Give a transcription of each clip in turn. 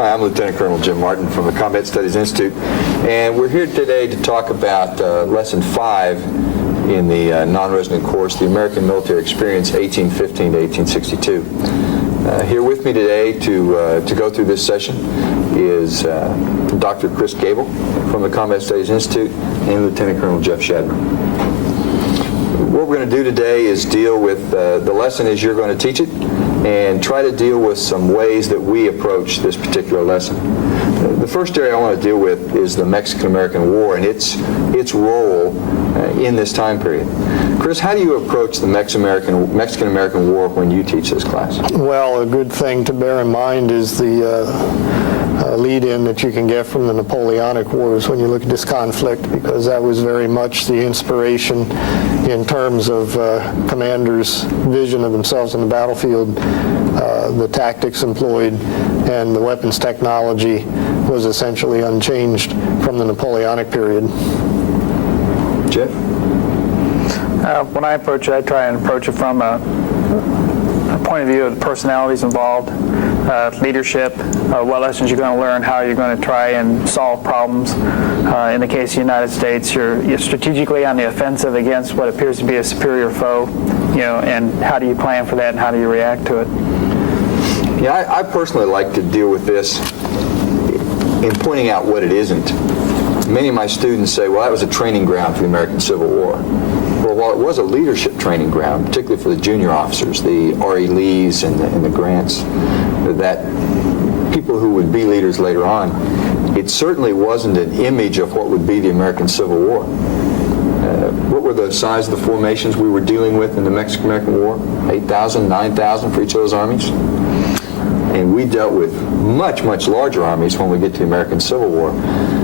Hi, I'm Lieutenant Colonel Jim Martin from the Combat Studies Institute, and we're here today to talk about Lesson 5 in the non-resident course, the American Military Experience 1815 to 1862. Here with me today to go through this session is Dr. Chris Gable from the Combat Studies Institute and Lieutenant Colonel Jeff Shadman. What we're going to do today is deal with the lesson as you're going to teach it, and try to deal with some ways that we approach this particular lesson. The first area I want to deal with is the Mexican-American War and its role in this time period. Chris, how do you approach the Mexican-American War when you teach this class? Well, a good thing to bear in mind is the lead-in that you can get from the Napoleonic Wars when you look at this conflict, because that was very much the inspiration in terms of commanders' vision of themselves on the battlefield. The tactics employed and the weapons technology was essentially unchanged from the Napoleonic period. Jeff? When I approach it, I try and approach it from a point of view of the personalities involved, leadership, what lessons you're going to learn, how you're going to try and solve problems. In the case of the United States, you're strategically on the offensive against what appears to be a superior foe, and how do you plan for that and how do you react to it? Yeah, I personally like to deal with this in pointing out what it isn't. Many of my students say, well, that was a training ground for the American Civil War. Well, while it was a leadership training ground, particularly for the junior officers, the R.E. Lees and the Grants, that people who would be leaders later on, it certainly wasn't an image of what would be the American Civil War. What were the size of the formations we were dealing with in the Mexican-American War? 8,000, 9,000 for each of those armies? And we dealt with much, much larger armies when we get to the American Civil War.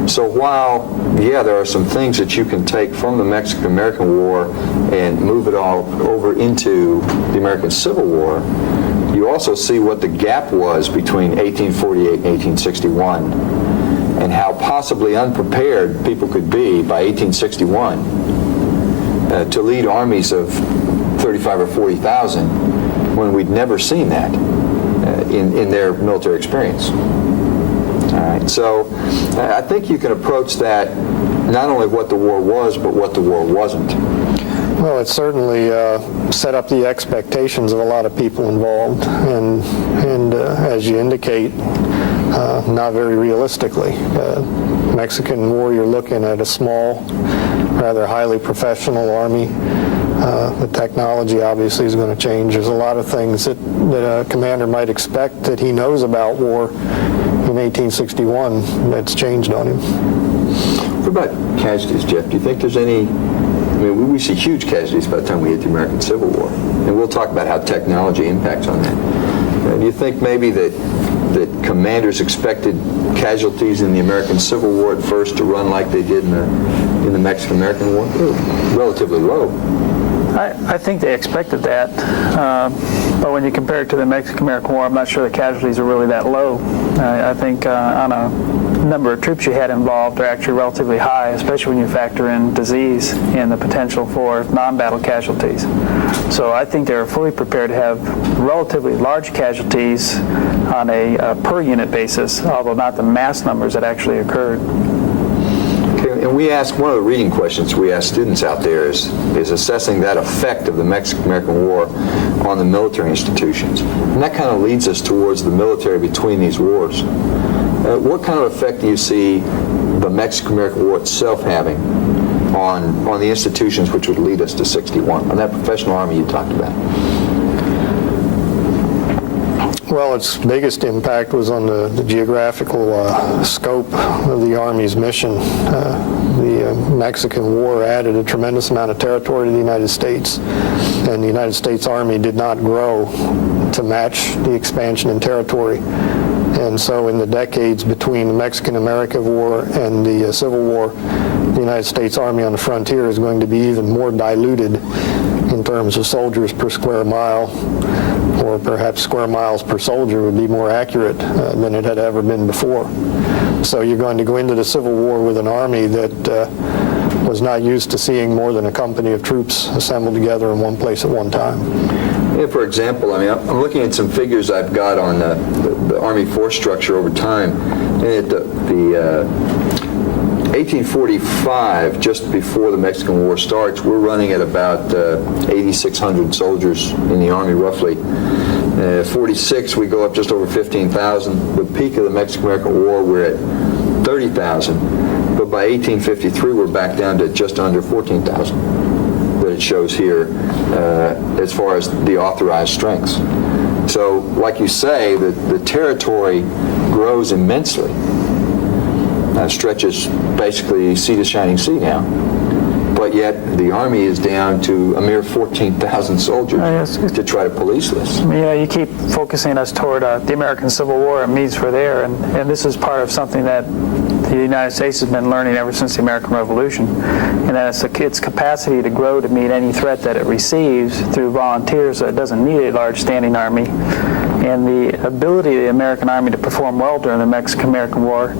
So while, yeah, there are some things that you can take from the Mexican-American War and move it all over into the American Civil War, you also see what the gap was between 1848 and 1861 and how possibly unprepared people could be by 1861 to lead armies of 35 or 40,000 when we'd never seen that in their military experience. All right, so I think you can approach that not only what the war was, but what the war wasn't. Well, it certainly set up the expectations of a lot of people involved, and as you indicate, not very realistically. Mexican War, you're looking at a small, rather highly professional army. The technology obviously is going to change. There's a lot of things that a commander might expect that he knows about war in 1861 that's changed on him. What about casualties, Jeff? Do you think there's any? I mean, we see huge casualties by the time we hit the American Civil War, and we'll talk about how technology impacts on that. Do you think maybe that commanders expected casualties in the American Civil War at first to run like they did in the Mexican-American War? Relatively low. I think they expected that, but when you compare it to the Mexican-American War, I'm not sure the casualties are really that low. I think on a number of troops you had involved, they're actually relatively high, especially when you factor in disease and the potential for non-battle casualties. So I think they're fully prepared to have relatively large casualties on a per unit basis, although not the mass numbers that actually occurred. And we ask, one of the reading questions we ask students out there is assessing that effect of the Mexican-American War on the military institutions. And that kind of leads us towards the military between these wars. What kind of effect do you see the Mexican-American War itself having on the institutions which would lead us to 61, on that professional army you talked about? Well, its biggest impact was on the geographical scope of the Army's mission. The Mexican War added a tremendous amount of territory to the United States, and the United States Army did not grow to match the expansion in territory. And so in the decades between the Mexican-American War and the Civil War, the United States Army on the frontier is going to be even more diluted in terms of soldiers per square mile, or perhaps square miles per soldier would be more accurate than it had ever been before. So you're going to go into the Civil War with an army that was not used to seeing more than a company of troops assembled together in one place at one time. Yeah, for example, I mean, I'm looking at some figures I've got on the Army force structure over time. And the 1845, just before the Mexican War starts, we're running at about 8,600 soldiers in the Army, roughly. 46, we go up just over 15,000. The peak of the Mexican-American War, we're at 30,000. But by 1853, we're back down to just under 14,000 that it shows here as far as the authorized strengths. So, like you say, the territory grows immensely. Stretches basically sea to shining sea now. But yet the Army is down to a mere 14,000 soldiers to try to police this. You keep focusing us toward the American Civil War and needs for there, and this is part of something that the United States has been learning ever since the American Revolution, and that it's its capacity to grow to meet any threat that it receives through volunteers, so it doesn't need a large standing army. And the ability of the American Army to perform well during the Mexican-American War,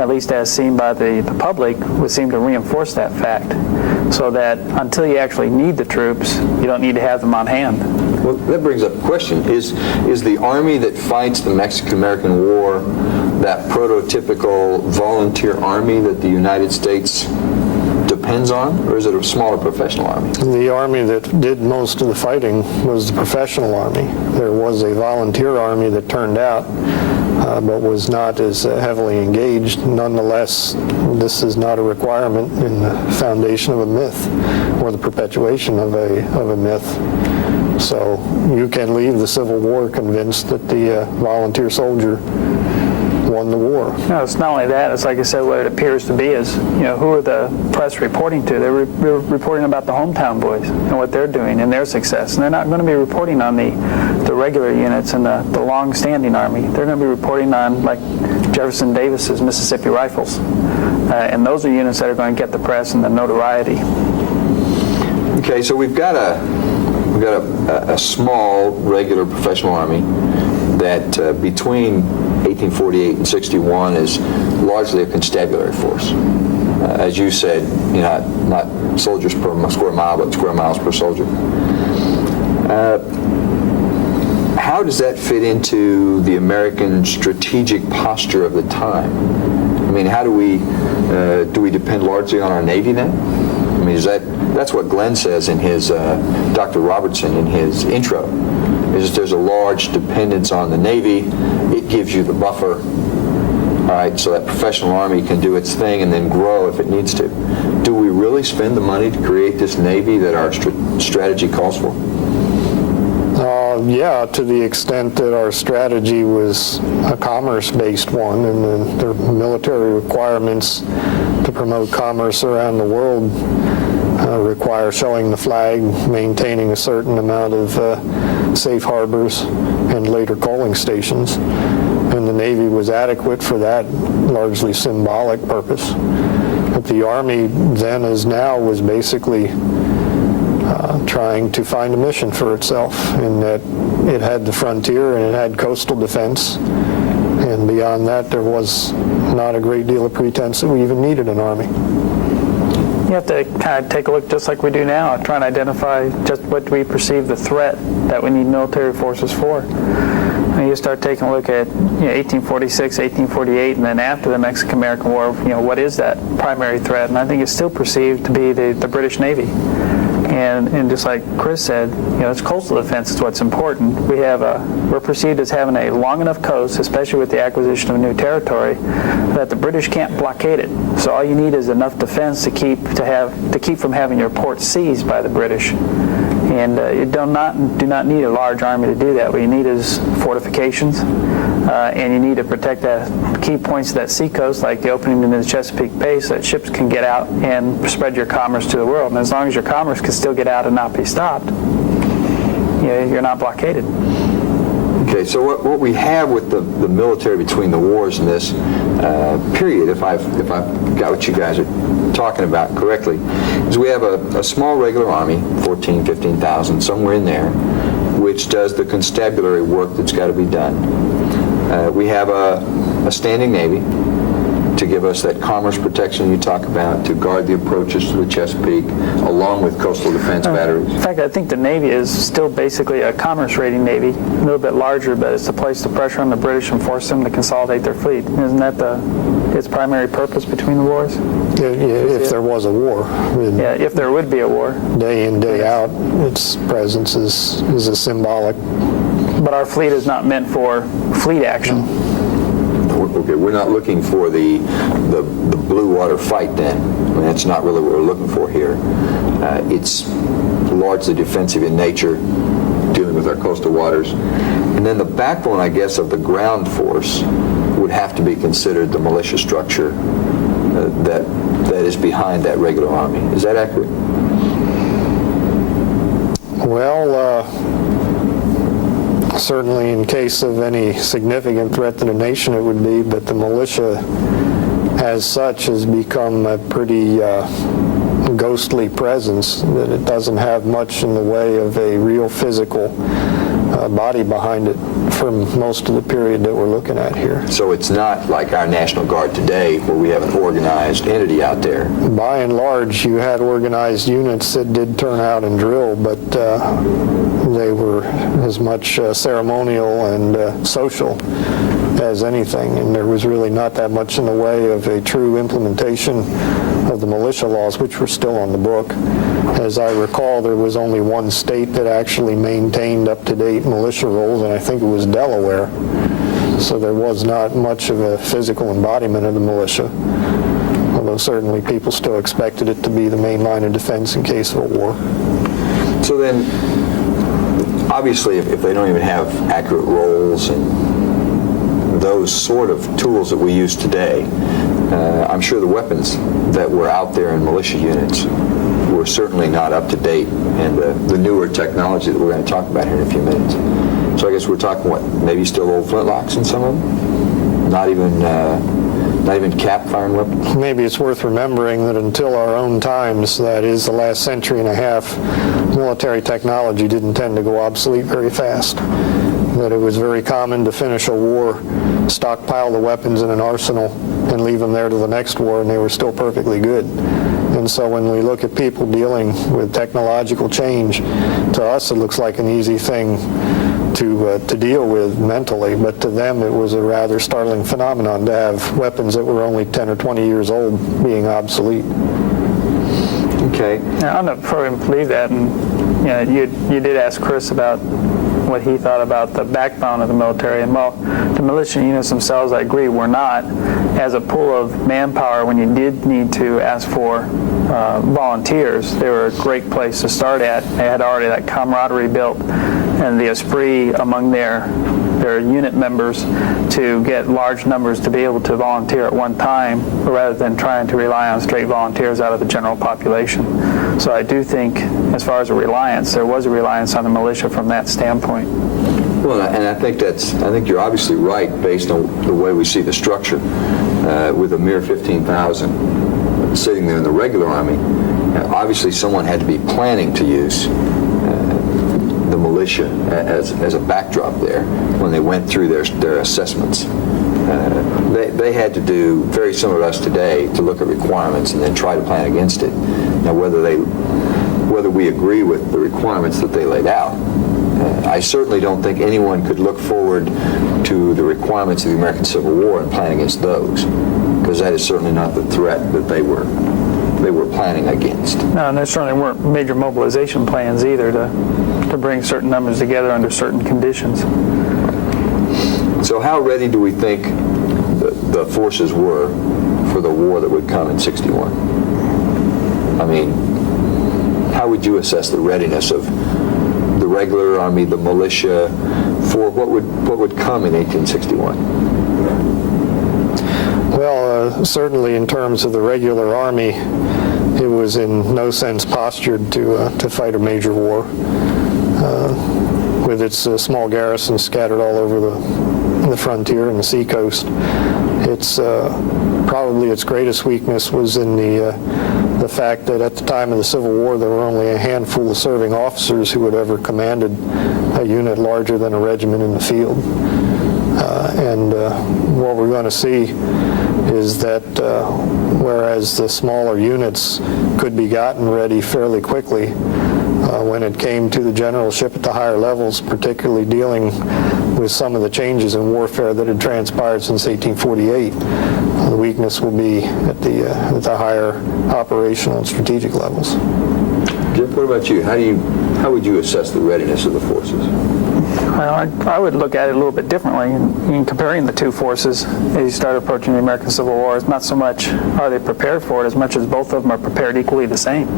at least as seen by the public, would seem to reinforce that fact, so that until you actually need the troops, you don't need to have them on hand. Well, that brings up a question. Is the Army that fights the Mexican-American War that prototypical volunteer army that the United States depends on, or is it a smaller professional army? The army that did most of the fighting was the professional army. There was a volunteer army that turned out, but was not as heavily engaged. Nonetheless, this is not a requirement in the foundation of a myth or the perpetuation of a myth. So you can leave the Civil War convinced that the volunteer soldier won the war. No, it's not only that. It's like I said, what it appears to be is, who are the press reporting to? They're reporting about the hometown boys and what they're doing and their success. And they're not going to be reporting on the regular units and the long-standing army. They're going to be reporting on, like, Jefferson Davis's Mississippi Rifles. And those are units that are going to get the press and the notoriety. Okay, so we've got a small, regular professional army that between 1848 and 61 is largely a constabulary force. As you said, not soldiers per square mile, but square miles per soldier. How does that fit into the American strategic posture of the time? I mean, how do we depend largely on our Navy then? I mean, that's what Glenn says in his, Dr. Robertson in his intro, is there's a large dependence on the Navy. It gives you the buffer, all right, so that professional army can do its thing and then grow if it needs to. Do we really spend the money to create this Navy that our strategy calls for? Yeah, to the extent that our strategy was a commerce-based one, and the military requirements to promote commerce around the world require showing the flag, maintaining a certain amount of safe harbors, and later coaling stations. And the Navy was adequate for that largely symbolic purpose. But the Army then as now was basically trying to find a mission for itself, in that it had the frontier and it had coastal defense, and beyond that there was not a great deal of pretense that we even needed an army. You have to kind of take a look just like we do now, try and identify just what we perceive the threat that we need military forces for. And you start taking a look at 1846, 1848, and then after the Mexican-American War, what is that primary threat? And I think it's still perceived to be the British Navy. And just like Chris said, it's coastal defense is what's important. We're perceived as having a long enough coast, especially with the acquisition of new territory, that the British can't blockade it. So all you need is enough defense to keep from having your port seized by the British. And you do not need a large army to do that. What you need is fortifications, and you need to protect the key points of that seacoast, like the opening into the Chesapeake Bay, so that ships can get out and spread your commerce to the world. And as long as your commerce can still get out and not be stopped, you're not blockaded. Okay, so what we have with the military between the wars in this period, if I've got what you guys are talking about correctly, is we have a small regular army, 14,000, 15,000, somewhere in there, which does the constabulary work that's got to be done. We have a standing Navy, to give us that commerce protection you talk about, to guard the approaches to the Chesapeake, along with coastal defense batteries? In fact, I think the Navy is still basically a commerce rating Navy, a little bit larger, but it's to place the pressure on the British and force them to consolidate their fleet. Isn't that its primary purpose between the wars? If there was a war, then Yeah, if there would be a war. day in, day out, its presence is a symbolic. But our fleet is not meant for fleet action. Okay, we're not looking for the blue water fight then. I mean, that's not really what we're looking for here. It's largely defensive in nature, dealing with our coastal waters. And then the backbone, I guess, of the ground force would have to be considered the militia structure that is behind that regular army. Is that accurate? Well, certainly in case of any significant threat to the nation it would be, but the militia as such has become a pretty ghostly presence, that it doesn't have much in the way of a real physical body behind it for most of the period that we're looking at here. So it's not like our National Guard today, where we have an organized entity out there. By and large, you had organized units that did turn out and drill, but they were as much ceremonial and social as anything, and there was really not that much in the way of a true implementation of the militia laws, which were still on the book. As I recall, there was only one state that actually maintained up-to-date militia rolls, and I think it was Delaware. So there was not much of a physical embodiment of the militia, although certainly people still expected it to be the main line of defense in case of a war. So then, obviously, if they don't even have accurate rolls and those sort of tools that we use today, I'm sure the weapons that were out there in militia units were certainly not up to date, and the newer technology that we're going to talk about here in a few minutes. So I guess we're talking, what, maybe still old flintlocks in some of them? Not even cap-firing weapons? Maybe it's worth remembering that until our own times, that is the last century and a half, military technology didn't tend to go obsolete very fast. That it was very common to finish a war, stockpile the weapons in an arsenal, and leave them there to the next war, and they were still perfectly good. And so when we look at people dealing with technological change, to us it looks like an easy thing to deal with mentally, but to them it was a rather startling phenomenon to have weapons that were only 10 or 20 years old being obsolete. Okay. Now, I'm not sure I believe that, and you did ask Chris about what he thought about the backbone of the military, and well, the militia units themselves, I agree, were not, as a pool of manpower when you did need to ask for volunteers, they were a great place to start at. They had already that camaraderie built and the esprit among their unit members to get large numbers to be able to volunteer at one time, rather than trying to rely on straight volunteers out of the general population. So I do think, as far as a reliance, there was a reliance on the militia from that standpoint. Well, and I think you're obviously right based on the way we see the structure. With a mere 15,000 sitting there in the regular army, obviously someone had to be planning to use the militia as a backdrop there when they went through their assessments. They had to do very similar to us today, to look at requirements and then try to plan against it. Now, whether we agree with the requirements that they laid out, I certainly don't think anyone could look forward to the requirements of the American Civil War and plan against those, because that is certainly not the threat that they were planning against. No, and there certainly weren't major mobilization plans either to bring certain numbers together under certain conditions. So how ready do we think the forces were for the war that would come in '61? I mean, how would you assess the readiness of the regular army, the militia, for what would come in 1861? Well, certainly in terms of the regular army, it was in no sense postured to fight a major war. With its small garrisons scattered all over the frontier and the seacoast, it's probably its greatest weakness was in the fact that at the time of the Civil War there were only a handful of serving officers who had ever commanded a unit larger than a regiment in the field. And what we're going to see is that whereas the smaller units could be gotten ready fairly quickly, when it came to the generalship at the higher levels, particularly dealing with some of the changes in warfare that had transpired since 1848, the weakness will be at the higher operational and strategic levels. Jeff, what about you? How would you assess the readiness of the forces? Well, I would look at it a little bit differently in comparing the two forces as you start approaching the American Civil War. It's not so much are they prepared for it as much as both of them are prepared equally the same.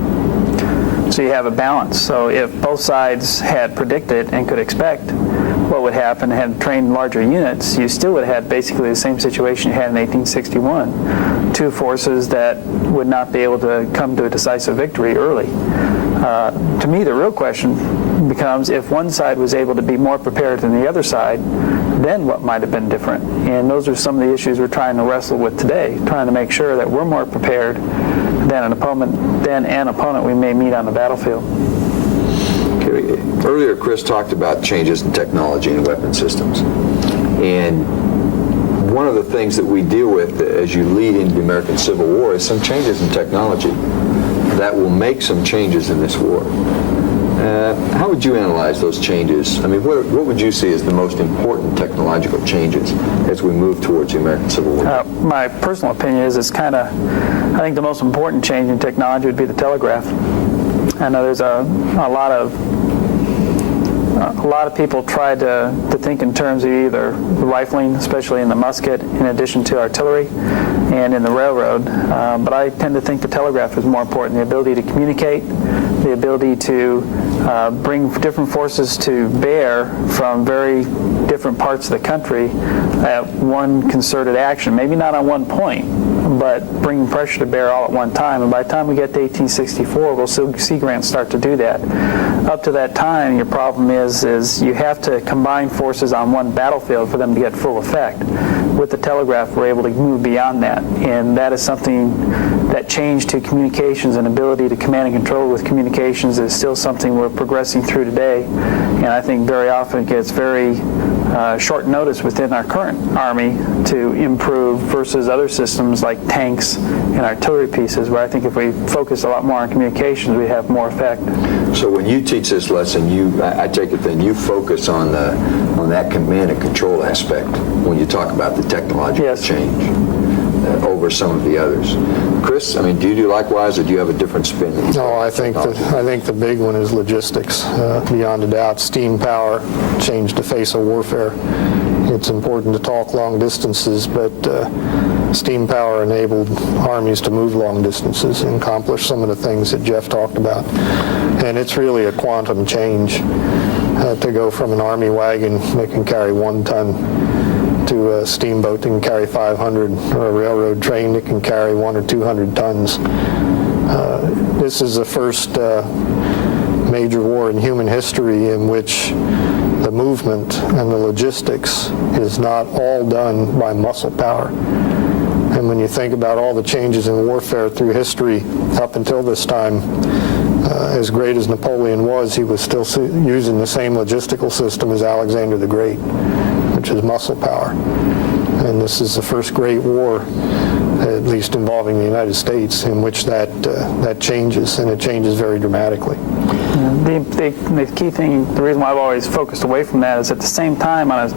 So you have a balance. So if both sides had predicted and could expect what would happen and had trained larger units, you still would have had basically the same situation you had in 1861. Two forces that would not be able to come to a decisive victory early. To me, the real question becomes if one side was able to be more prepared than the other side, then what might have been different? And those are some of the issues we're trying to wrestle with today, trying to make sure that we're more prepared than an opponent we may meet on the battlefield. Okay. Earlier, Chris talked about changes in technology and weapon systems. And one of the things that we deal with as you lead into the American Civil War is some changes in technology that will make some changes in this war. How would you analyze those changes? I mean, what would you see as the most important technological changes as we move towards the American Civil War? My personal opinion is I think the most important change in technology would be the telegraph. I know there's a lot of people try to think in terms of either the rifling, especially in the musket, in addition to artillery, and in the railroad. But I tend to think the telegraph is more important. The ability to communicate, the ability to bring different forces to bear from very different parts of the country at one concerted action. Maybe not on one point, but bringing pressure to bear all at one time. And by the time we get to 1864, we'll see Grant start to do that. Up to that time, your problem is you have to combine forces on one battlefield for them to get full effect. With the telegraph, we're able to move beyond that. And that is something that change to communications and ability to command and control with communications is still something we're progressing through today. And I think very often it gets very short notice within our current Army to improve versus other systems like tanks and artillery pieces, where I think if we focus a lot more on communications, we have more effect. So when you teach this lesson, I take it then you focus on that command and control aspect when you talk about the technological change over some of the others. Chris, I mean, do you do likewise, or do you have a different spin? No, I think the big one is logistics. Beyond a doubt, steam power changed the face of warfare. It's important to talk long distances, but steam power enabled armies to move long distances and accomplish some of the things that Jeff talked about. And it's really a quantum change to go from an army wagon that can carry 1 ton to a steamboat that can carry 500, or a railroad train that can carry 100 or 200 tons. This is the first major war in human history in which the movement and the logistics is not all done by muscle power. And when you think about all the changes in warfare through history up until this time, as great as Napoleon was, he was still using the same logistical system as Alexander the Great, which is muscle power. And this is the first great war, at least involving the United States, in which that changes, and it changes very dramatically. The key thing, the reason why I've always focused away from that is at the same time on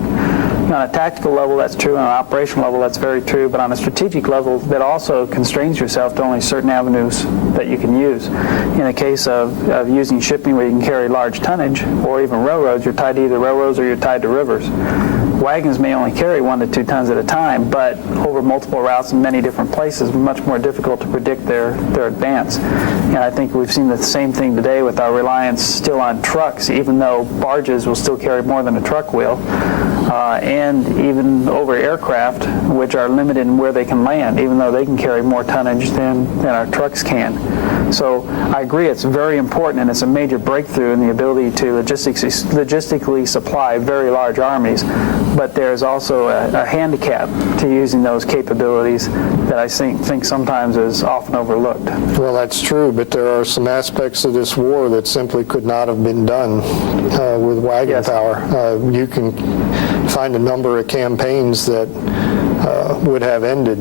a tactical level, that's true. On an operational level, that's very true. But on a strategic level, that also constrains yourself to only certain avenues that you can use. In the case of using shipping where you can carry large tonnage, or even railroads, you're tied to either railroads or you're tied to rivers. Wagons may only carry 1 to 2 tons at a time, but over multiple routes in many different places, much more difficult to predict their advance. And I think we've seen the same thing today with our reliance still on trucks, even though barges will still carry more than a truck will. And even over aircraft, which are limited in where they can land, even though they can carry more tonnage than our trucks can. So I agree it's very important, and it's a major breakthrough in the ability to logistically supply very large armies. But there's also a handicap to using those capabilities that I think sometimes is often overlooked. Well, that's true, but there are some aspects of this war that simply could not have been done with wagon power. You can find a number of campaigns that would have ended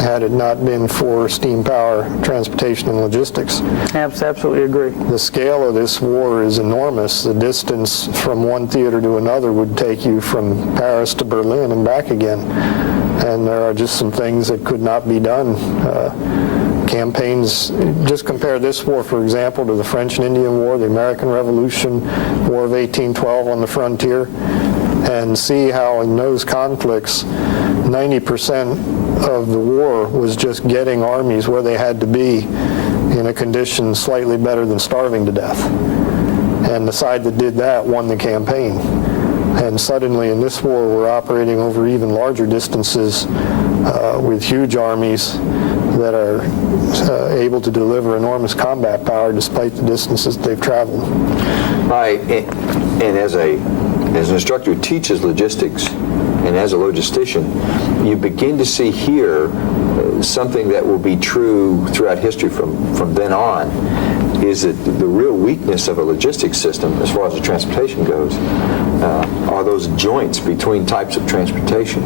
had it not been for steam power, transportation, and logistics. Absolutely agree. The scale of this war is enormous. The distance from one theater to another would take you from Paris to Berlin and back again. And there are just some things that could not be done. Campaigns, just compare this war, for example, to the French and Indian War, the American Revolution, War of 1812 on the frontier, and see how in those conflicts 90% of the war was just getting armies where they had to be in a condition slightly better than starving to death. And the side that did that won the campaign. And suddenly in this war we're operating over even larger distances with huge armies that are able to deliver enormous combat power despite the distances they've traveled. Right, and as an instructor who teaches logistics and as a logistician, you begin to see here something that will be true throughout history from then on, is that the real weakness of a logistics system, as far as the transportation goes, are those joints between types of transportation.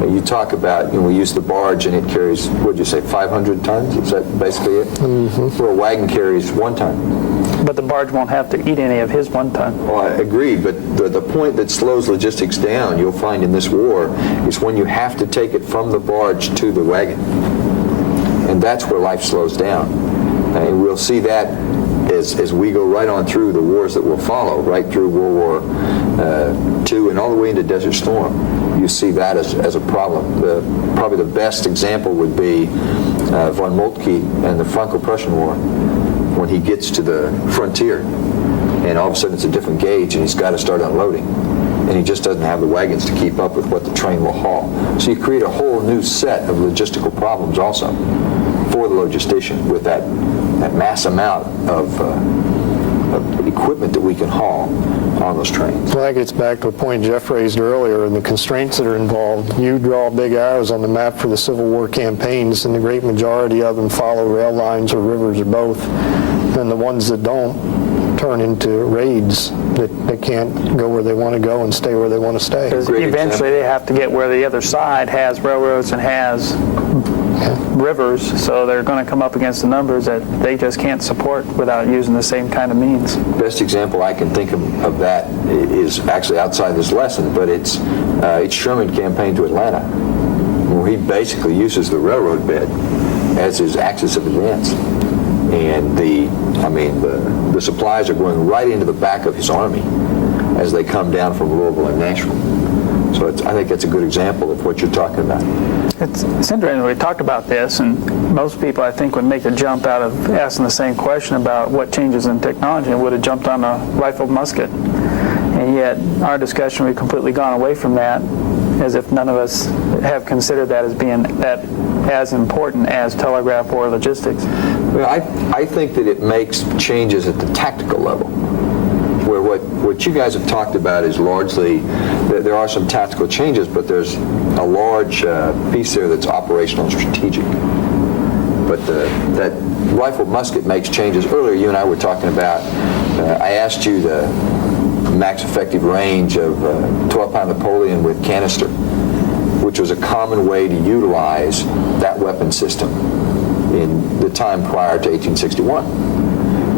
You talk about, we use the barge and it carries, what did you say, 500 tons? Is that basically it? Mm-hmm. Where a wagon carries 1 ton. But the barge won't have to eat any of his 1 ton. Well, I agree, but the point that slows logistics down, you'll find in this war, is when you have to take it from the barge to the wagon. And that's where life slows down. And we'll see that as we go right on through the wars that will follow, right through World War II and all the way into Desert Storm. You see that as a problem. Probably the best example would be von Moltke and the Franco-Prussian War, when he gets to the frontier and all of a sudden it's a different gauge and he's got to start unloading. And he just doesn't have the wagons to keep up with what the train will haul. So you create a whole new set of logistical problems also for the logistician with that mass amount of equipment that we can haul on those trains. Well, that gets back to a point Jeff raised earlier and the constraints that are involved. You draw big arrows on the map for the Civil War campaigns, and the great majority of them follow rail lines or rivers or both. And the ones that don't turn into raids that can't go where they want to go and stay where they want to stay. Because eventually they have to get where the other side has railroads and has rivers, so they're going to come up against the numbers that they just can't support without using the same kind of means. Best example I can think of that is actually outside this lesson, but it's Sherman's campaign to Atlanta, where he basically uses the railroad bed as his axis of advance. And the supplies are going right into the back of his army as they come down from Louisville and Nashville. So I think that's a good example of what you're talking about. It's interesting, we talked about this, and most people, I think, would make a jump out of asking the same question about what changes in technology and would have jumped on a rifled musket. And yet, our discussion, we've completely gone away from that, as if none of us have considered that as being that as important as telegraph or logistics. Well, I think that it makes changes at the tactical level, where what you guys have talked about is largely, there are some tactical changes, but there's a large piece there that's operational and strategic. But that rifle musket makes changes. Earlier, you and I were talking about, I asked you the max effective range of 12-pound Napoleon with canister, which was a common way to utilize that weapon system in the time prior to 1861.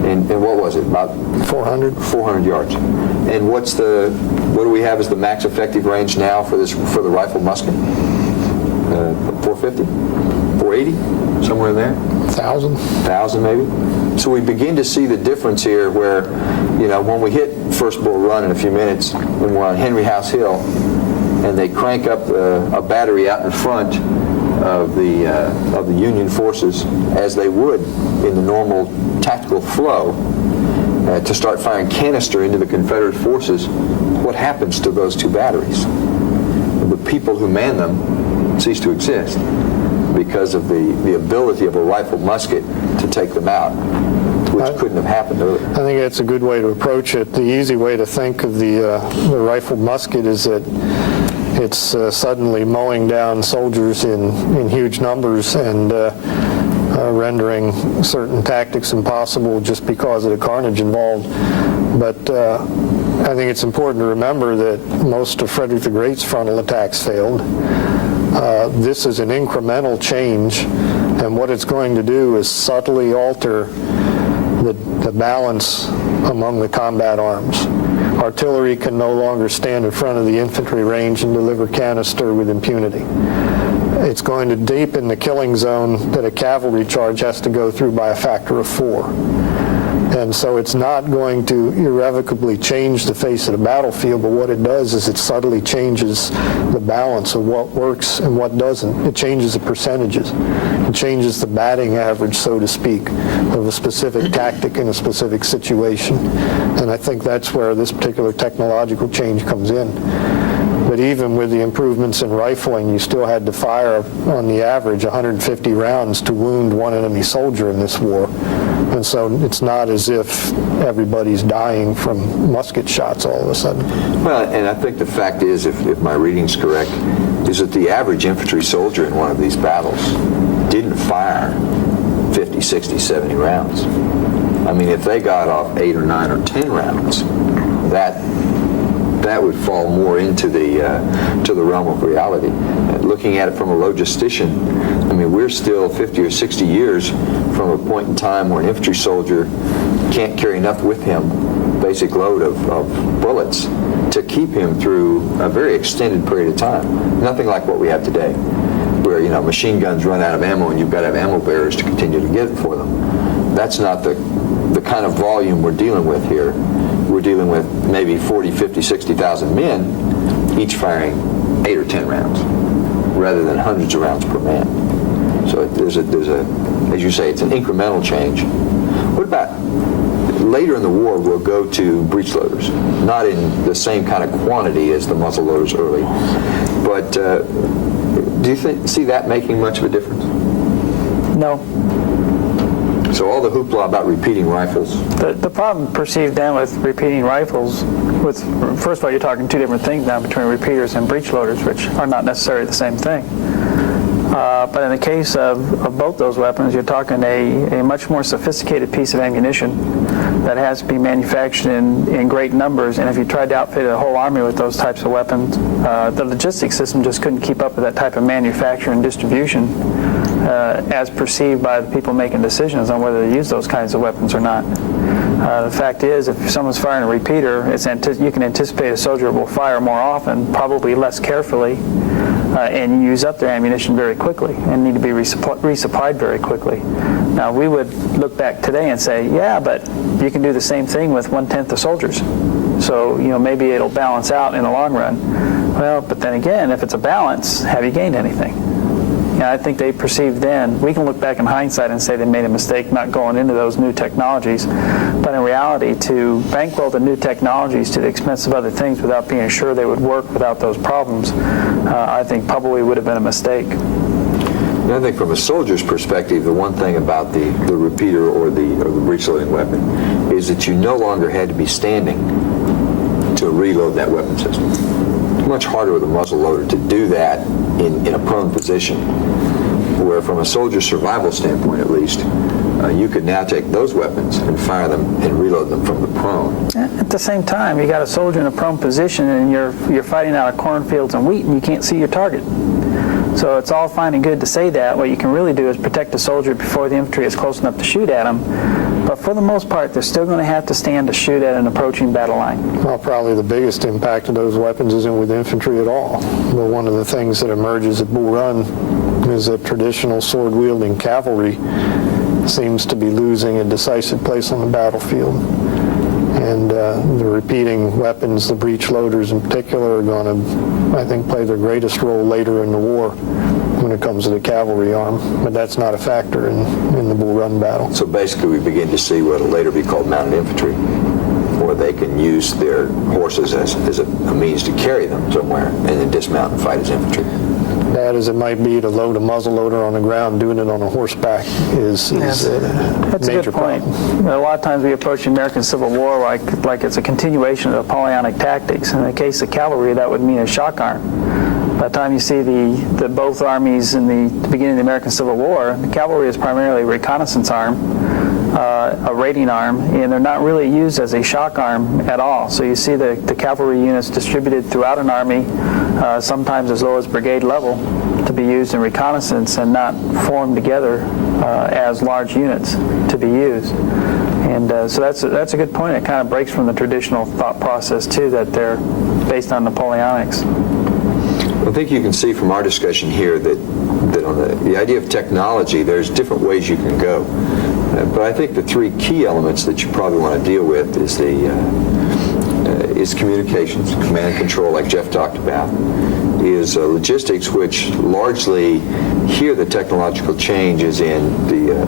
And what was it, about 400? 400 yards. And what do we have as the max effective range now for the rifle musket? 450? 480? Somewhere in there? 1,000? 1,000 maybe? So we begin to see the difference here where, when we hit First Bull Run in a few minutes, when we're on Henry House Hill, and they crank up a battery out in front of the Union forces, as they would in the normal tactical flow, to start firing canister into the Confederate forces, what happens to those 2 batteries? The people who man them cease to exist because of the ability of a rifle musket to take them out, which couldn't have happened earlier. I think that's a good way to approach it. The easy way to think of the rifle musket is that it's suddenly mowing down soldiers in huge numbers and rendering certain tactics impossible just because of the carnage involved. But I think it's important to remember that most of Frederick the Great's frontal attacks failed. This is an incremental change, and what it's going to do is subtly alter the balance among the combat arms. Artillery can no longer stand in front of the infantry range and deliver canister with impunity. It's going to deepen the killing zone that a cavalry charge has to go through by a factor of 4. And so it's not going to irrevocably change the face of the battlefield, but what it does is it subtly changes the balance of what works and what doesn't. It changes the percentages. It changes the batting average, so to speak, of a specific tactic in a specific situation. And I think that's where this particular technological change comes in. But even with the improvements in rifling, you still had to fire, on the average, 150 rounds to wound one enemy soldier in this war. And so it's not as if everybody's dying from musket shots all of a sudden. Well, and I think the fact is, if my reading's correct, is that the average infantry soldier in one of these battles didn't fire 50, 60, 70 rounds. I mean, if they got off 8 or 9 or 10 rounds, that would fall more into the realm of reality. Looking at it from a logistician, I mean, we're still 50 or 60 years from a point in time where an infantry soldier can't carry enough with him, basic load of bullets, to keep him through a very extended period of time. Nothing like what we have today, where, you know, machine guns run out of ammo and you've got to have ammo bearers to continue to get it for them. That's not the kind of volume we're dealing with here. We're dealing with maybe 40, 50, 60,000 men, each firing 8 or 10 rounds, rather than hundreds of rounds per man. So there's a, as you say, it's an incremental change. What about later in the war? We'll go to breech loaders, not in the same kind of quantity as the muzzle loaders early, but do you see that making much of a difference? No. So all the hoopla about repeating rifles. The problem perceived then with repeating rifles, first of all, you're talking two different things now between repeaters and breech loaders, which are not necessarily the same thing. But in the case of both those weapons, you're talking a much more sophisticated piece of ammunition that has to be manufactured in great numbers. And if you tried to outfit a whole army with those types of weapons, the logistics system just couldn't keep up with that type of manufacture and distribution as perceived by the people making decisions on whether to use those kinds of weapons or not. The fact is, if someone's firing a repeater, you can anticipate a soldier will fire more often, probably less carefully, and use up their ammunition very quickly and need to be resupplied very quickly. Now, we would look back today and say, yeah, but you can do the same thing with 1/10 the soldiers. So, you know, maybe it'll balance out in the long run. Well, but then again, if it's a balance, have you gained anything? And I think they perceived then, we can look back in hindsight and say they made a mistake not going into those new technologies, but in reality, to bankroll the new technologies to the expense of other things without being sure they would work without those problems, I think probably would have been a mistake. And I think from a soldier's perspective, the one thing about the repeater or the breech loading weapon is that you no longer had to be standing to reload that weapon system. It's much harder with a muzzle loader to do that in a prone position, where from a soldier's survival standpoint at least, you could now take those weapons and fire them and reload them from the prone. At the same time, you got a soldier in a prone position and you're fighting out of cornfields and wheat and you can't see your target. So it's all fine and good to say that. What you can really do is protect the soldier before the infantry is close enough to shoot at him. But for the most part, they're still going to have to stand to shoot at an approaching battle line. Well, probably the biggest impact of those weapons isn't with infantry at all. But one of the things that emerges at Bull Run is that traditional sword-wielding cavalry seems to be losing a decisive place on the battlefield. And the repeating weapons, the breech loaders in particular, are going to, I think, play their greatest role later in the war when it comes to the cavalry arm. But that's not a factor in the Bull Run battle. So basically we begin to see what will later be called mounted infantry, where they can use their horses as a means to carry them somewhere and then dismount and fight as infantry. Bad as it might be to load a muzzle loader on the ground, doing it on a horseback is a That's a major good point. problem. A lot of times we approach the American Civil War like it's a continuation of the Napoleonic tactics. In the case of cavalry, that would mean a shock arm. By the time you see the both armies in the beginning of the American Civil War, the cavalry is primarily a reconnaissance arm, a raiding arm, and they're not really used as a shock arm at all. So you see the cavalry units distributed throughout an army, sometimes as low as brigade level, to be used in reconnaissance and not formed together as large units to be used. And so that's a good point. It kind of breaks from the traditional thought process, too, that they're based on Napoleonics. I think you can see from our discussion here that on the idea of technology, there's different ways you can go. But I think the three key elements that you probably want to deal with is communications, command and control, like Jeff talked about, is logistics, which largely here the technological change is in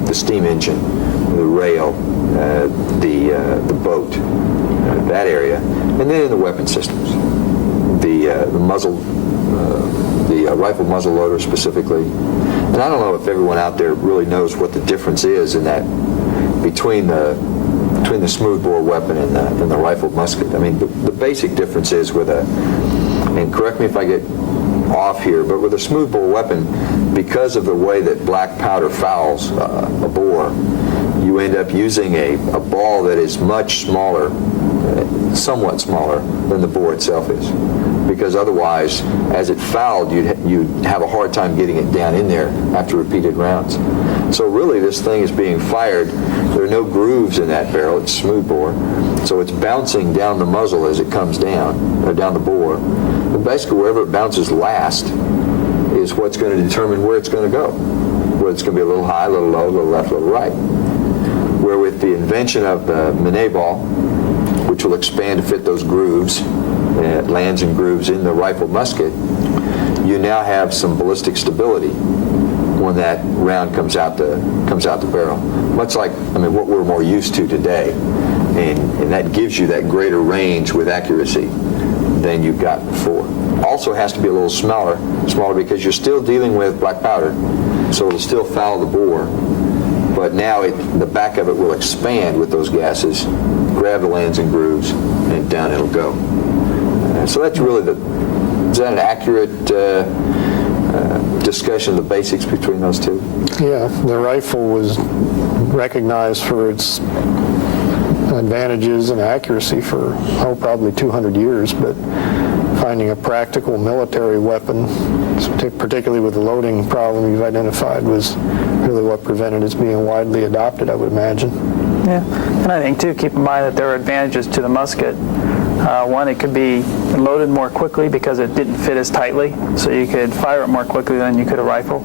the steam engine, the rail, the boat, that area, and then in the weapon systems, the muzzle, the rifle muzzle loader specifically. And I don't know if everyone out there really knows what the difference is in that between the smoothbore weapon and the rifled musket. I mean, the basic difference is with and correct me if I get off here, but with a smoothbore weapon, because of the way that black powder fouls a bore, you end up using a ball that is much smaller, somewhat smaller than the bore itself is. Because otherwise, as it fouled, you'd have a hard time getting it down in there after repeated rounds. So really, this thing is being fired. There are no grooves in that barrel. It's smoothbore. So it's bouncing down the muzzle as it comes down, or down the bore. And basically, wherever it bounces last is what's going to determine where it's going to go. Whether it's going to be a little high, a little low, a little left, a little right. Where with the invention of the Minet ball, which will expand to fit those grooves, it lands in grooves in the rifled musket, you now have some ballistic stability when that round comes out the barrel. Much like, what we're more used to today. And that gives you that greater range with accuracy than you've got before. Also has to be a little smaller because you're still dealing with black powder, so it'll still foul the bore. But now the back of it will expand with those gases, grab the lands and grooves, and down it'll go. So that's really is that an accurate discussion of the basics between those two? Yeah, the rifle was recognized for its advantages and accuracy for, probably 200 years, but finding a practical military weapon, particularly with the loading problem you've identified, was really what prevented its being widely adopted, I would imagine. Yeah, and I think, too, keep in mind that there are advantages to the musket. One, it could be loaded more quickly because it didn't fit as tightly, so you could fire it more quickly than you could a rifle.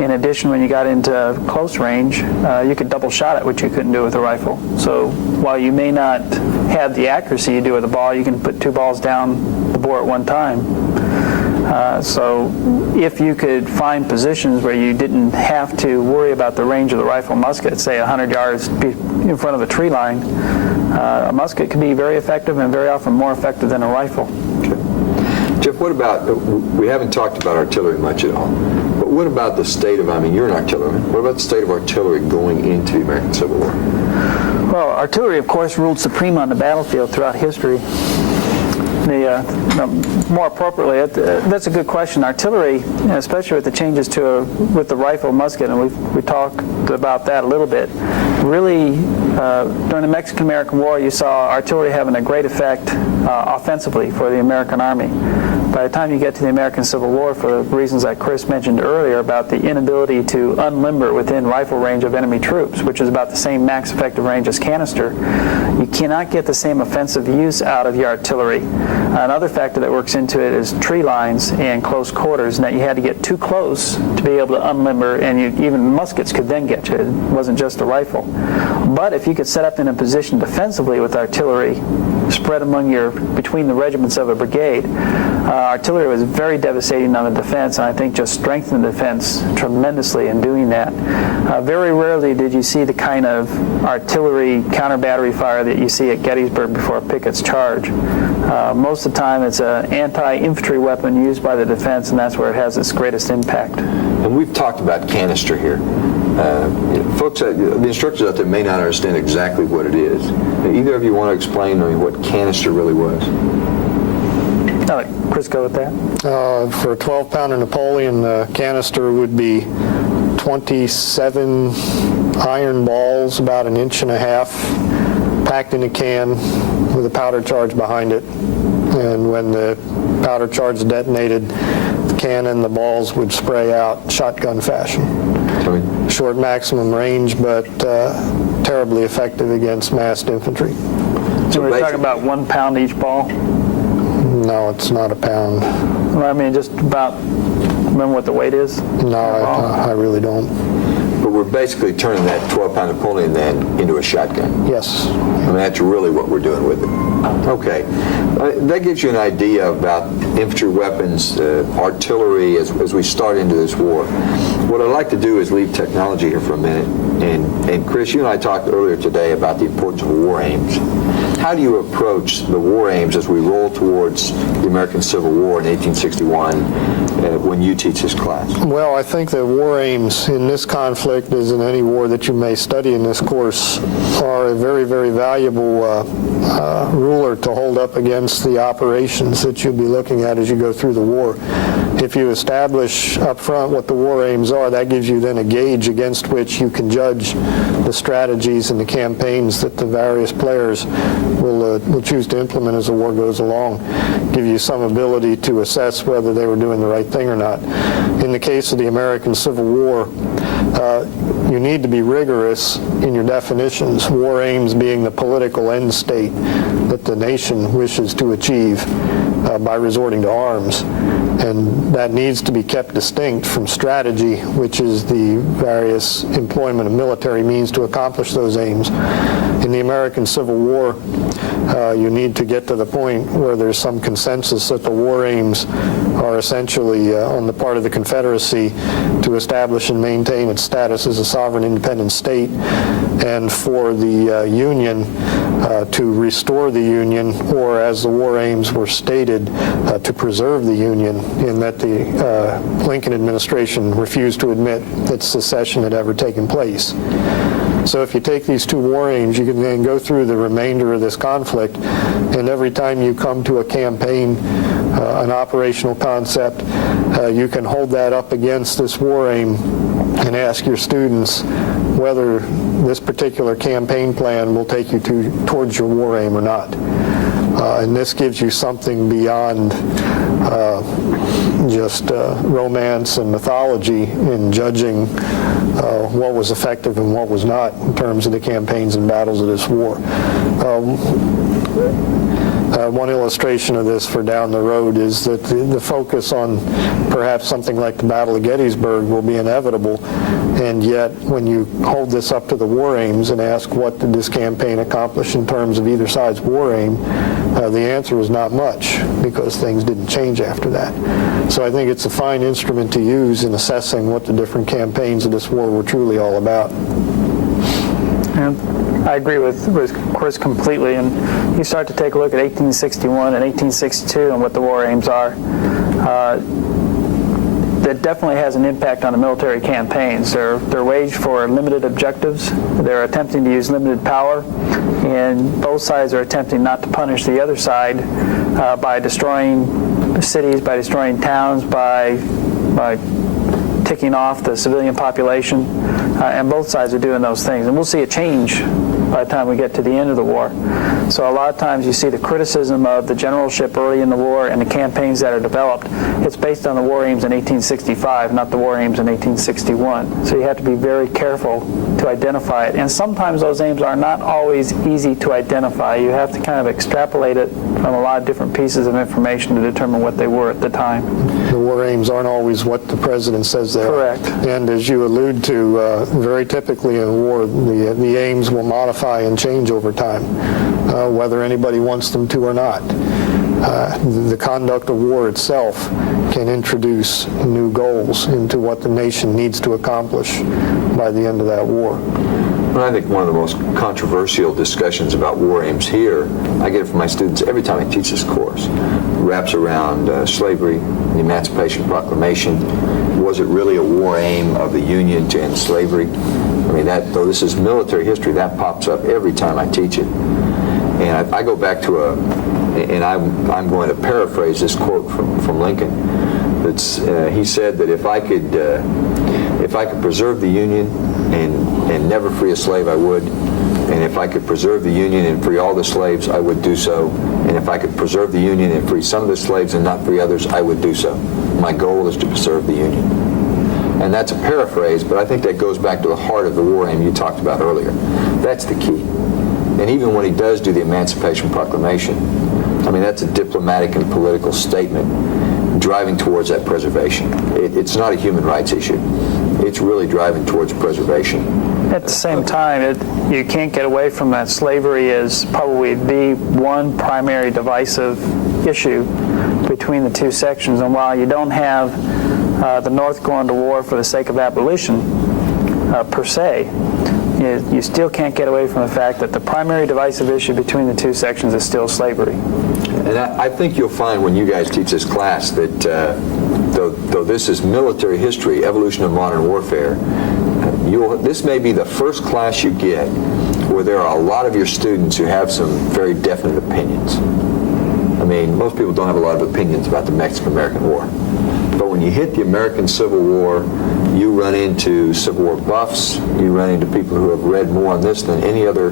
In addition, when you got into close range, you could double shot it, which you couldn't do with a rifle. So while you may not have the accuracy you do with a ball, you can put two balls down the bore at one time. So if you could find positions where you didn't have to worry about the range of the rifle musket, say 100 yards in front of a tree line, a musket can be very effective and very often more effective than a rifle. Okay. Jeff, what about, we haven't talked about artillery much at all, but what about the state of, you're an artilleryman, what about the state of artillery going into the American Civil War? Well, artillery, of course, ruled supreme on the battlefield throughout history. More appropriately, that's a good question. Artillery, especially with the changes with the rifle musket, and we talked about that a little bit. Really, during the Mexican-American War, you saw artillery having a great effect offensively for the American Army. By the time you get to the American Civil War, for the reasons that Chris mentioned earlier about the inability to unlimber within rifle range of enemy troops, which is about the same max effective range as canister, you cannot get the same offensive use out of your artillery. Another factor that works into it is tree lines and close quarters, and that you had to get too close to be able to unlimber, and even muskets could then get you. It wasn't just a rifle. But if you could set up in a position defensively with artillery, spread between the regiments of a brigade, artillery was very devastating on the defense, and I think just strengthened the defense tremendously in doing that. Very rarely did you see the kind of artillery counter-battery fire that you see at Gettysburg before Pickett's charge. Most of the time it's an anti-infantry weapon used by the defense, and that's where it has its greatest impact. And we've talked about canister here. Folks, the instructors out there may not understand exactly what it is. Either of you want to explain what canister really was? I'll let Chris go with that. For a 12-pounder Napoleon, the canister would be 27 iron balls, about 1.5 inches, packed in a can with a powder charge behind it. And when the powder charge detonated, the cannon, the balls would spray out shotgun fashion. Short maximum range, but terribly effective against massed infantry. So we're talking about 1 pound each ball? No, it's not a pound. Well, I mean, just about, remember what the weight is? No, I really don't. But we're basically turning that 12-pound Napoleon then into a shotgun. Yes. I mean, that's really what we're doing with it. Okay. That gives you an idea about infantry weapons, artillery, as we start into this war. What I'd like to do is leave technology here for a minute. And Chris, you and I talked earlier today about the importance of war aims. How do you approach the war aims as we roll towards the American Civil War in 1861 when you teach this class? Well, I think that war aims in this conflict, as in any war that you may study in this course, are a very, very valuable ruler to hold up against the operations that you'll be looking at as you go through the war. If you establish up front what the war aims are, that gives you then a gauge against which you can judge the strategies and the campaigns that the various players will choose to implement as the war goes along, give you some ability to assess whether they were doing the right thing or not. In the case of the American Civil War, you need to be rigorous in your definitions, war aims being the political end state that the nation wishes to achieve by resorting to arms. And that needs to be kept distinct from strategy, which is the various employment of military means to accomplish those aims. In the American Civil War, you need to get to the point where there's some consensus that the war aims are essentially on the part of the Confederacy to establish and maintain its status as a sovereign independent state, and for the Union to restore the Union, or as the war aims were stated, to preserve the Union, in that the Lincoln administration refused to admit that secession had ever taken place. So if you take these two war aims, you can then go through the remainder of this conflict, and every time you come to a campaign, an operational concept, you can hold that up against this war aim and ask your students whether this particular campaign plan will take you towards your war aim or not. And this gives you something beyond just romance and mythology in judging what was effective and what was not in terms of the campaigns and battles of this war. One illustration of this for down the road is that the focus on perhaps something like the Battle of Gettysburg will be inevitable, and yet when you hold this up to the war aims and ask what did this campaign accomplish in terms of either side's war aim, the answer is not much, because things didn't change after that. So I think it's a fine instrument to use in assessing what the different campaigns of this war were truly all about. And I agree with Chris completely, and you start to take a look at 1861 and 1862 and what the war aims are. That definitely has an impact on the military campaigns. They're waged for limited objectives. They're attempting to use limited power, and both sides are attempting not to punish the other side by destroying cities, by destroying towns, by ticking off the civilian population, and both sides are doing those things. And we'll see a change by the time we get to the end of the war. So a lot of times you see the criticism of the generalship early in the war and the campaigns that are developed. It's based on the war aims in 1865, not the war aims in 1861. So you have to be very careful to identify it. And sometimes those aims are not always easy to identify. You have to kind of extrapolate it from a lot of different pieces of information to determine what they were at the time. The war aims aren't always what the president says they are. Correct. And as you allude to, very typically in war, the aims will modify and change over time, whether anybody wants them to or not. The conduct of war itself can introduce new goals into what the nation needs to accomplish by the end of that war. Well, I think one of the most controversial discussions about war aims here, I get it from my students every time I teach this course, wraps around slavery, the Emancipation Proclamation. Was it really a war aim of the Union to end slavery? I mean, though this is military history, that pops up every time I teach it. And I go back to and I'm going to paraphrase this quote from Lincoln. He said that if I could preserve the Union and never free a slave, I would. And if I could preserve the Union and free all the slaves, I would do so. And if I could preserve the Union and free some of the slaves and not free others, I would do so. my goal is to preserve the Union. And that's a paraphrase, but I think that goes back to the heart of the war aim you talked about earlier. That's the key. And even when he does do the Emancipation Proclamation, I mean, that's a diplomatic and political statement driving towards that preservation. It's not a human rights issue. It's really driving towards preservation. At the same time, you can't get away from that. Slavery is probably the one primary divisive issue between the two sections. And while you don't have the North going to war for the sake of abolition, per se, you still can't get away from the fact that the primary divisive issue between the two sections is still slavery. And I think you'll find when you guys teach this class that though this is military history, evolution of modern warfare, this may be the first class you get where there are a lot of your students who have some very definite opinions. I mean, most people don't have a lot of opinions about the Mexican-American War. But when you hit the American Civil War, you run into Civil War buffs, you run into people who have read more on this than any other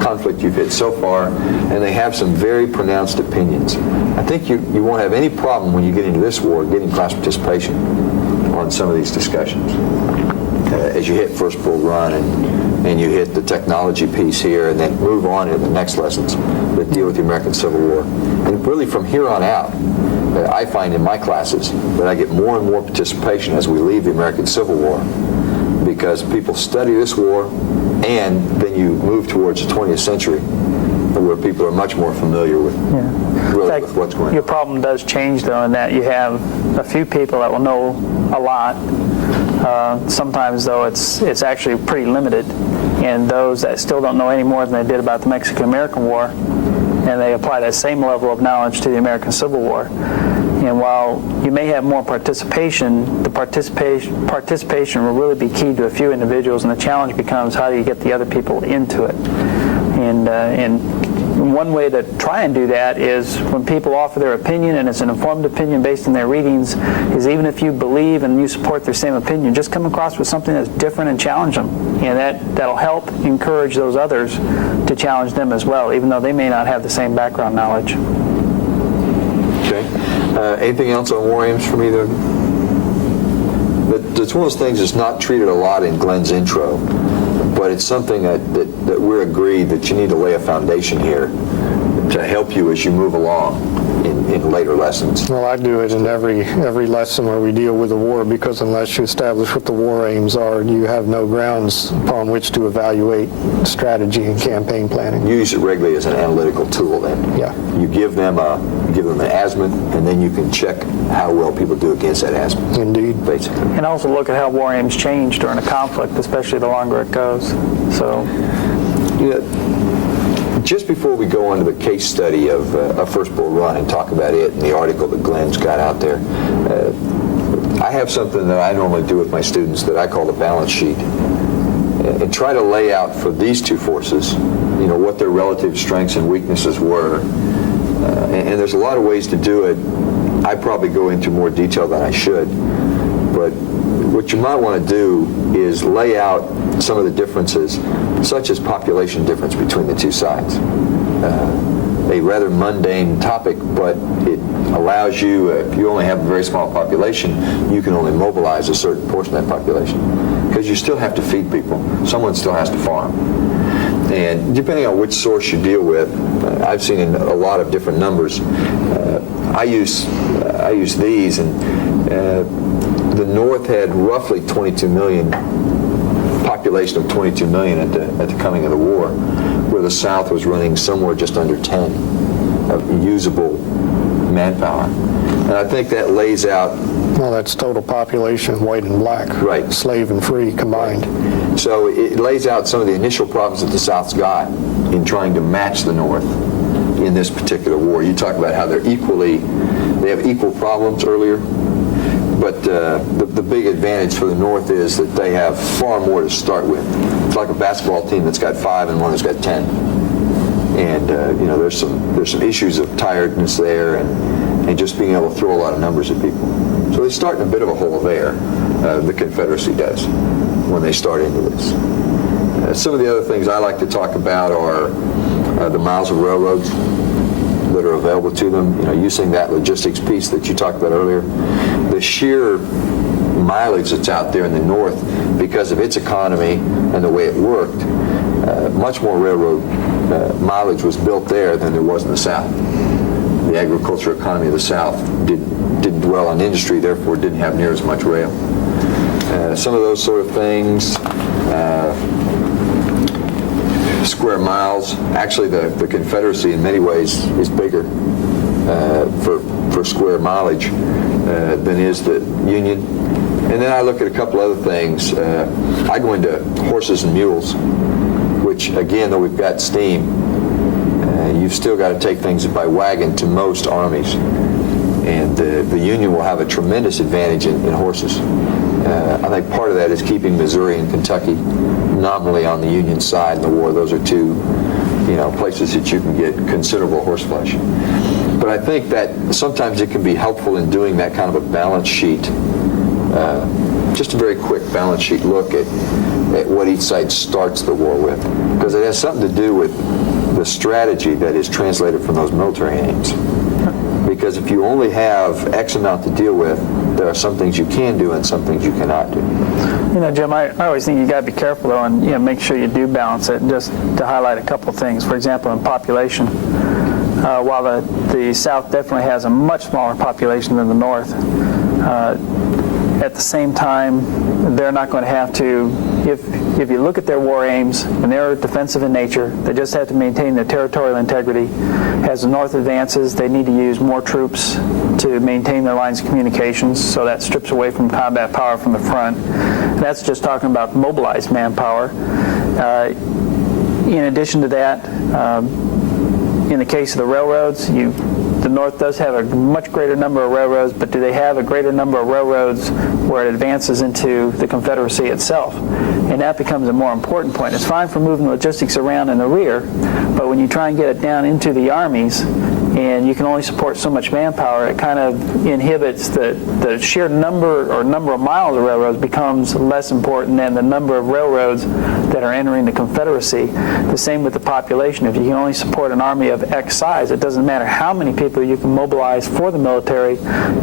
conflict you've hit so far, and they have some very pronounced opinions. I think you won't have any problem when you get into this war getting class participation on some of these discussions. As you hit First Bull Run and you hit the technology piece here and then move on to the next lessons that deal with the American Civil War. And really from here on out, I find in my classes that I get more and more participation as we leave the American Civil War because people study this war and then you move towards the 20th century where people are much more familiar with, really with what's going on. Your problem does change, though, in that you have a few people that will know a lot. Sometimes, though, it's actually pretty limited, and those that still don't know any more than they did about the Mexican-American War, and they apply that same level of knowledge to the American Civil War. And while you may have more participation, the participation will really be key to a few individuals, and the challenge becomes how do you get the other people into it. And one way to try and do that is when people offer their opinion, and it's an informed opinion based on their readings, is even if you believe and you support their same opinion, just come across with something that's different and challenge them. And that'll help encourage those others to challenge them as well, even though they may not have the same background knowledge. Okay. Anything else on war aims from either? It's one of those things that's not treated a lot in Glenn's intro, but it's something that we're agreed that you need to lay a foundation here to help you as you move along in later lessons. Well, I do it in every lesson where we deal with the war, because unless you establish what the war aims are, you have no grounds upon which to evaluate strategy and campaign planning. You use it regularly as an analytical tool then. Yeah. You give them an azimuth, and then you can check how well people do against that azimuth. Indeed. Basically. And also look at how war aims change during a conflict, especially the longer it goes. So, just before we go on to the case study of First Bull Run and talk about it and the article that Glenn's got out there, I have something that I normally do with my students that I call the balance sheet, and try to lay out for these two forces, what their relative strengths and weaknesses were. And there's a lot of ways to do it. I probably go into more detail than I should, but what you might want to do is lay out some of the differences, such as population difference between the two sides. A rather mundane topic, but it allows you, if you only have a very small population, you can only mobilize a certain portion of that population. Because you still have to feed people. Someone still has to farm. And depending on which source you deal with, I've seen in a lot of different numbers. I use these, and the North had roughly 22 million, population of 22 million at the coming of the war, where the South was running somewhere just under 10 of usable manpower. And I think that lays out... Well, that's total population, white and black. Right. Slave and free combined. So it lays out some of the initial problems that the South's got in trying to match the North in this particular war. You talk about how they have equal problems earlier, but the big advantage for the North is that they have far more to start with. It's like a basketball team that's got 5 and one that's got 10. And there's some issues of tiredness there and just being able to throw a lot of numbers at people. So they start in a bit of a hole there, the Confederacy does, when they start into this. Some of the other things I like to talk about are the miles of railroads. that are available to them, using that logistics piece that you talked about earlier, the sheer mileage that's out there in the north because of its economy and the way it worked, much more railroad mileage was built there than there was in the south. The agriculture economy of the south didn't dwell on industry, therefore didn't have near as much rail. Some of those sort of things, square miles. Actually, the Confederacy in many ways is bigger for square mileage than is the Union. And then I look at a couple other things. I go into horses and mules, which again, though we've got steam, you've still got to take things by wagon to most armies. And the Union will have a tremendous advantage in horses. I think part of that is keeping Missouri and Kentucky nominally on the Union side in the war. Those are two, places that you can get considerable horseflesh. But I think that sometimes it can be helpful in doing that kind of a balance sheet, just a very quick balance sheet look at what each side starts the war with, because it has something to do with the strategy that is translated from those military aims. Because if you only have X amount to deal with, there are some things you can do and some things you cannot do. Jim, I always think you got to be careful though, and make sure you do balance it. Just to highlight a couple of things, for example, in population, while the South definitely has a much smaller population than the North, at the same time, they're not going to have to, if you look at their war aims, and they're defensive in nature, they just have to maintain their territorial integrity. As the North advances, they need to use more troops to maintain their lines of communications, so that strips away from combat power from the front. That's just talking about mobilized manpower. In addition to that, in the case of the railroads, the North does have a much greater number of railroads, but do they have a greater number of railroads where it advances into the Confederacy itself? And that becomes a more important point. It's fine for moving logistics around in the rear, but when you try and get it down into the armies, and you can only support so much manpower, it kind of inhibits the sheer number of miles of railroads becomes less important than the number of railroads that are entering the Confederacy. The same with the population. If you can only support an army of X size, it doesn't matter how many people you can mobilize for the military,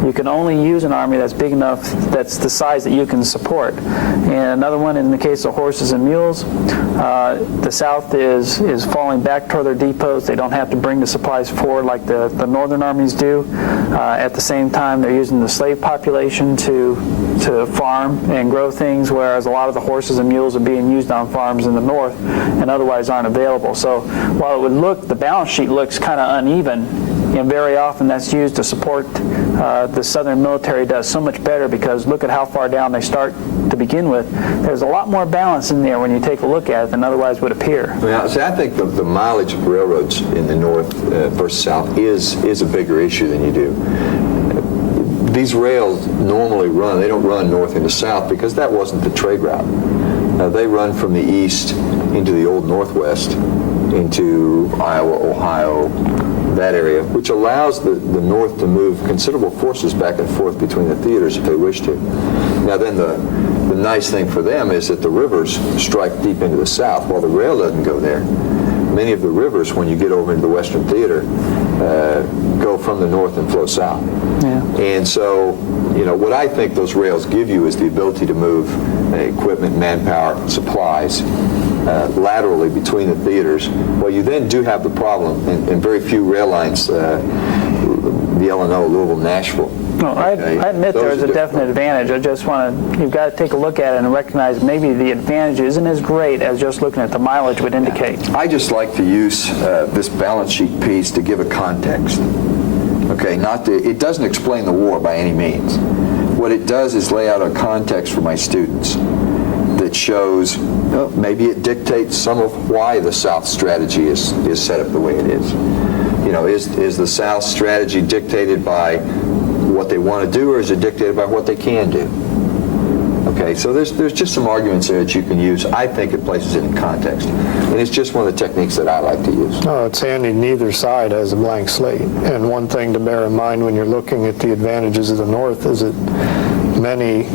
you can only use an army that's big enough, that's the size that you can support. And another one, in the case of horses and mules, the South is falling back toward their depots. They don't have to bring the supplies forward like the northern armies do. At the same time, they're using the slave population to farm and grow things, whereas a lot of the horses and mules are being used on farms in the north and otherwise aren't available. So while it would look, the balance sheet looks kind of uneven, and very often that's used to support the Southern military does so much better, because look at how far down they start to begin with. There's a lot more balance in there when you take a look at it than otherwise would appear. Well, see, I think the mileage of railroads in the north versus south is a bigger issue than you do. These rails normally run, they don't run north into south because that wasn't the trade route. They run from the east into the old Northwest, into Iowa, Ohio, that area, which allows the North to move considerable forces back and forth between the theaters if they wish to. Now then, the nice thing for them is that the rivers strike deep into the South while the rail doesn't go there. Many of the rivers, when you get over into the Western Theater, go from the north and flow south. Yeah. And so, what I think those rails give you is the ability to move equipment, manpower, supplies laterally between the theaters. Well, you then do have the problem, and very few rail lines, the L&O, Louisville, Nashville. No, I admit there's a definite advantage. I just want to, you've got to take a look at it and recognize maybe the advantage isn't as great as just looking at the mileage would indicate. I just like to use this balance sheet piece to give a context. Okay, it doesn't explain the war by any means. What it does is lay out a context for my students that shows, maybe it dictates some of why the South strategy is set up the way it is. Is the South strategy dictated by what they want to do, or is it dictated by what they can do? Okay, so there's just some arguments there that you can use. I think it places it in context, and it's just one of the techniques that I like to use. No, it's handy. Neither side has a blank slate, and one thing to bear in mind when you're looking at the advantages of the North is that many,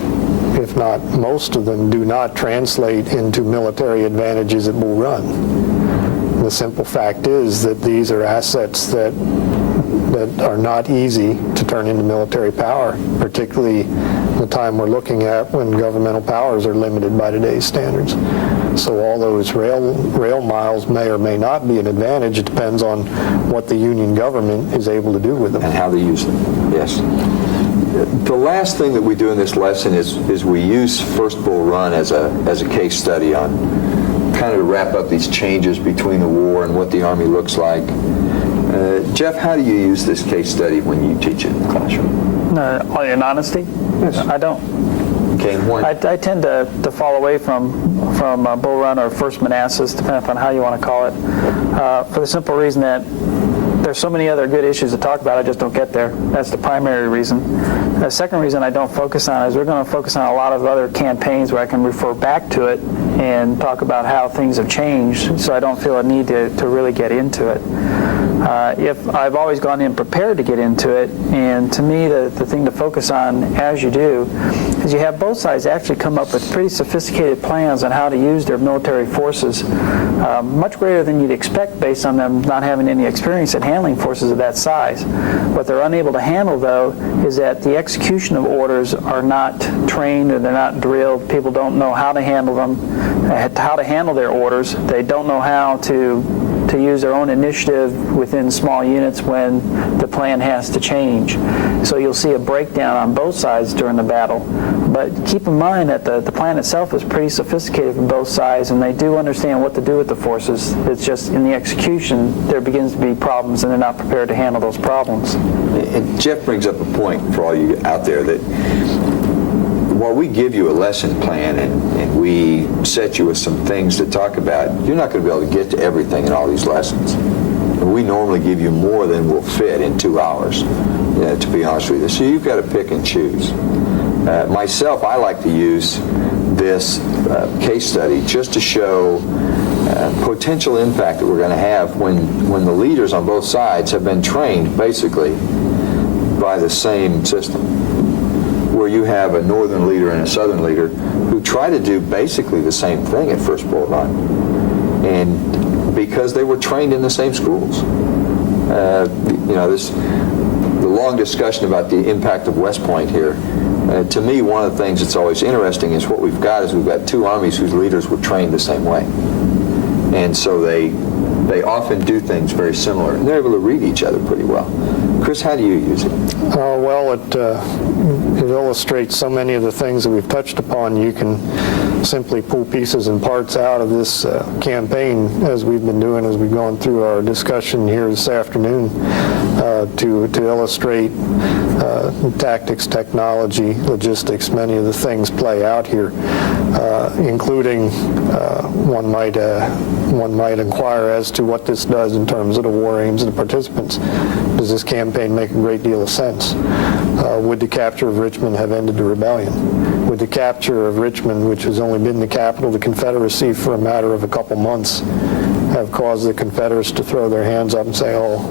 if not most of them, do not translate into military advantages at Bull Run. The simple fact is that these are assets that that are not easy to turn into military power, particularly the time we're looking at when governmental powers are limited by today's standards. So all those rail miles may or may not be an advantage. It depends on what the Union government is able to do with them. And how they use them, yes. The last thing that we do in this lesson is we use First Bull Run as a case study on kind of to wrap up these changes between the war and what the Army looks like. Jeff, how do you use this case study when you teach it in the classroom? In honesty, Yes. I don't. Okay, Warren? I tend to fall away from Bull Run or First Manassas, depending upon how you want to call it, for the simple reason that there's so many other good issues to talk about, I just don't get there. That's the primary reason. The second reason I don't focus on is we're going to focus on a lot of other campaigns where I can refer back to it and talk about how things have changed, so I don't feel a need to really get into it. If I've always gone in prepared to get into it, and to me the thing to focus on as you do is you have both sides actually come up with pretty sophisticated plans on how to use their military forces, much greater than you'd expect based on them not having any experience in handling forces of that size. What they're unable to handle, though, is that the execution of orders are not trained or they're not drilled. People don't know how to handle them, how to handle their orders. They don't know how to use their own initiative within small units when the plan has to change. So you'll see a breakdown on both sides during the battle. But keep in mind that the plan itself is pretty sophisticated from both sides, and they do understand what to do with the forces. It's just in the execution there begins to be problems, and they're not prepared to handle those problems. And Jeff brings up a point for all you out there that while we give you a lesson plan and we set you with some things to talk about, you're not going to be able to get to everything in all these lessons. And we normally give you more than will fit in 2 hours, to be honest with you. So you've got to pick and choose. Myself, I like to use this case study just to show potential impact that we're going to have when the leaders on both sides have been trained basically by the same system, where you have a northern leader and a southern leader who try to do basically the same thing at First Bull Run, and because they were trained in the same schools. The long discussion about the impact of West Point here, to me, one of the things that's always interesting is what we've got two armies whose leaders were trained the same way, and so they often do things very similar, and they're able to read each other pretty well. Chris, how do you use it? Well, it illustrates so many of the things that we've touched upon. You can simply pull pieces and parts out of this campaign, as we've been doing as we've gone through our discussion here this afternoon, to illustrate tactics, technology, logistics. Many of the things play out here, including one might inquire as to what this does in terms of the war aims of the participants. Does this campaign make a great deal of sense? Would the capture of Richmond have ended the rebellion? Would the capture of Richmond, which has only been the capital of the Confederacy for a matter of a couple months, have caused the Confederates to throw their hands up and say, oh,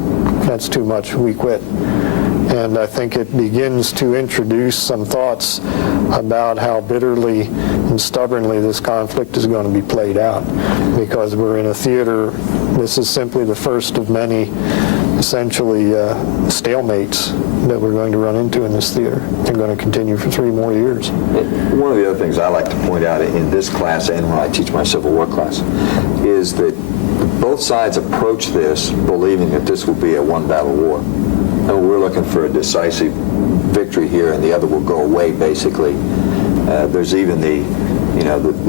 that's too much, we quit? And I think it begins to introduce some thoughts about how bitterly and stubbornly this conflict is going to be played out, because we're in a theater. This is simply the first of many, essentially, stalemates that we're going to run into in this theater. They're going to continue for 3 more years. One of the other things I like to point out in this class and when I teach my Civil War class is that both sides approach this believing that this will be a one-battle war. And we're looking for a decisive victory here, and the other will go away, basically. There's even the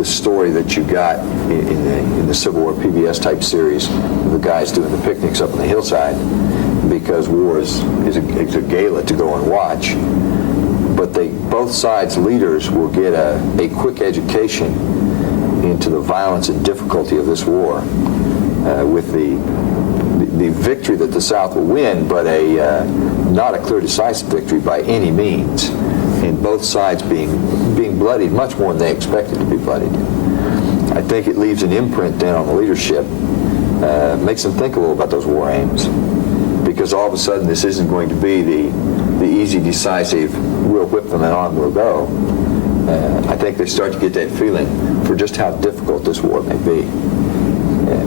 story that you got in the Civil War PBS type series, the guys doing the picnics up on the hillside, because war is a gala to go and watch. But both sides' leaders will get a quick education into the violence and difficulty of this war, with the victory that the South will win, but not a clear, decisive victory by any means, and both sides being bloodied much more than they expected to be bloodied. I think it leaves an imprint then on the leadership, makes them think a little about those war aims, because all of a sudden this isn't going to be the easy, decisive, we'll whip them and on we'll go. I think they start to get that feeling for just how difficult this war may be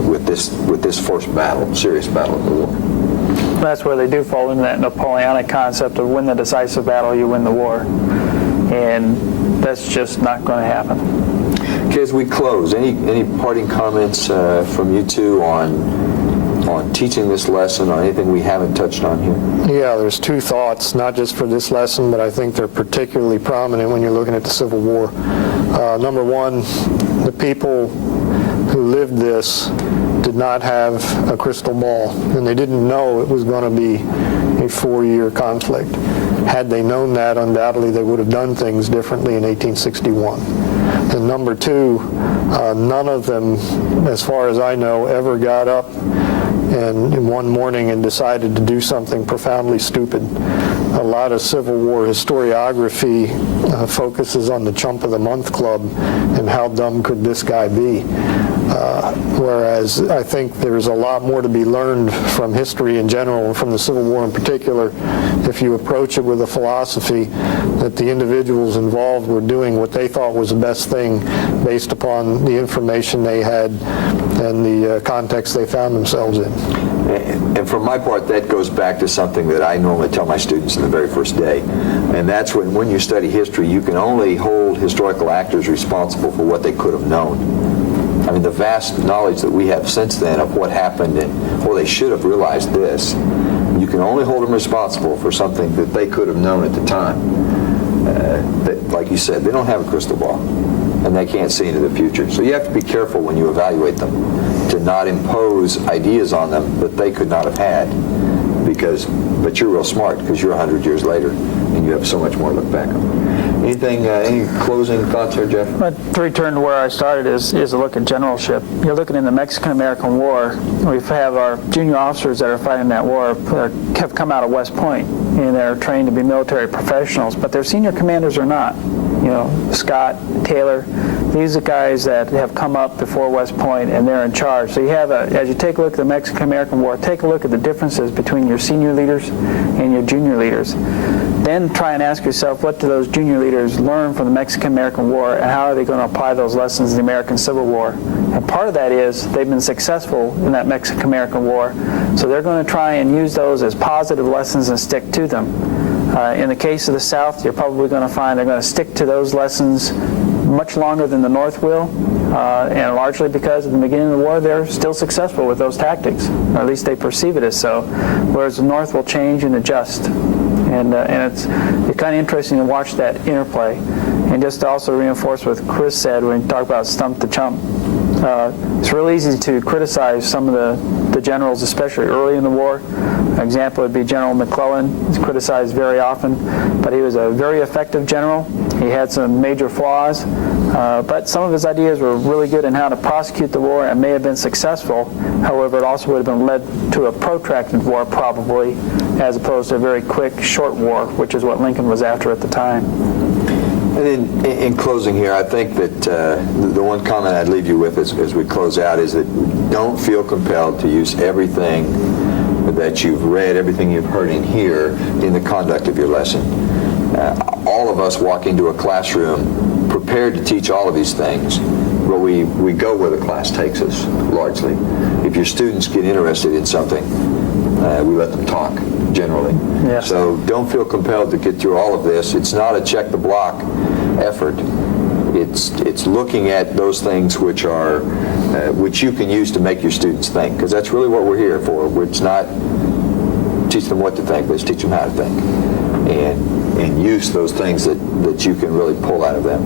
with this first battle, serious battle of the war. That's where they do fall into that Napoleonic concept of win the decisive battle, you win the war. And that's just not going to happen. Okay, as we close, any parting comments from you two on teaching this lesson, on anything we haven't touched on here? Yeah, there's two thoughts, not just for this lesson, but I think they're particularly prominent when you're looking at the Civil War. Number one, the people who lived this did not have a crystal ball, and they didn't know it was going to be a 4-year conflict. Had they known that, undoubtedly they would have done things differently in 1861. And number two, none of them, as far as I know, ever got up and one morning and decided to do something profoundly stupid. A lot of Civil War historiography focuses on the Chump of the Month Club and how dumb could this guy be. Whereas I think there's a lot more to be learned from history in general and from the Civil War in particular if you approach it with a philosophy that the individuals involved were doing what they thought was the best thing based upon the information they had and the context they found themselves in. And for my part, that goes back to something that I normally tell my students in the very first day. And that's when you study history, you can only hold historical actors responsible for what they could have known. I mean, the vast knowledge that we have since then of what happened and, well, they should have realized this. You can only hold them responsible for something that they could have known at the time. That, like you said, they don't have a crystal ball, and they can't see into the future. So you have to be careful when you evaluate them to not impose ideas on them that they could not have had. But you're real smart because you're 100 years later, and you have so much more to look back on. Anything, any closing thoughts here, Jeff? But to return to where I started is a look at generalship. You're looking in the Mexican-American War. We have our junior officers that are fighting that war have come out of West Point, and they're trained to be military professionals, but their senior commanders are not. You know, Scott, Taylor, these are guys that have come up before West Point, and they're in charge. So you have, as you take a look at the Mexican-American War, take a look at the differences between your senior leaders and your junior leaders. Then try and ask yourself, what do those junior leaders learn from the Mexican-American War, and how are they going to apply those lessons in the American Civil War? And part of that is they've been successful in that Mexican-American War, so they're going to try and use those as positive lessons and stick to them. In the case of the South, you're probably going to find they're going to stick to those lessons much longer than the North will, and largely because at the beginning of the war they're still successful with those tactics, or at least they perceive it as so, whereas the North will change and adjust. And it's kind of interesting to watch that interplay. And just to also reinforce what Chris said when he talked about stump the chump, it's real easy to criticize some of the generals, especially early in the war. An example would be General McClellan. He's criticized very often, but he was a very effective general. He had some major flaws, but some of his ideas were really good in how to prosecute the war and may have been successful. However, it also would have been led to a protracted war probably, as opposed to a very quick, short war, which is what Lincoln was after at the time. And in closing here, I think that the one comment I'd leave you with as we close out is that don't feel compelled to use everything that you've read, everything you've heard in here in the conduct of your lesson. All of us walk into a classroom prepared to teach all of these things, but we go where the class takes us, largely. If your students get interested in something, we let them talk, generally. Yes. So don't feel compelled to get through all of this. It's not a check the block effort. It's looking at those things which are which you can use to make your students think, because that's really what we're here for. It's not teach them what to think, but it's teach them how to think, and use those things that you can really pull out of them.